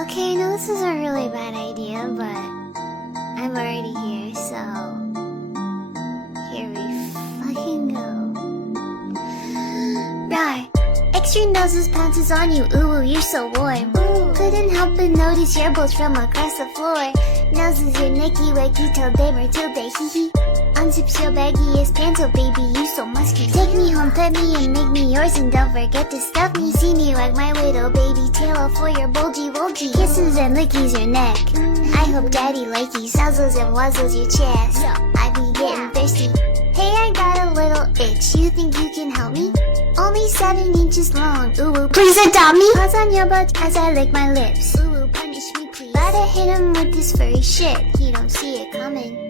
Okay, I know this is a really bad idea, but I'm already here, so here we fucking go. Rawr. Extra noses pounces on you, ooh, you're so warm. Couldn't help but notice your bolts from across the floor. Noses your nicky wacky till day Matilda, hee hee. Unzips your baggiest pants, oh baby, you so musky. Take me home, pet me and make me yours, and don't forget to stuff me. See me wag my widow baby tail off for your bulgy wulgy. Kisses and lickies your neck. I hope daddy likey suzzles and wuzzles your chest. I be getting thirsty. Hey, I got a little itch. You think you can help me? Only 7 inches long. Ooh, please adopt me. Paws on your butt as I lick my lips. Ooh, punish me please. Gotta hit him with this furry shit. He don't see it coming.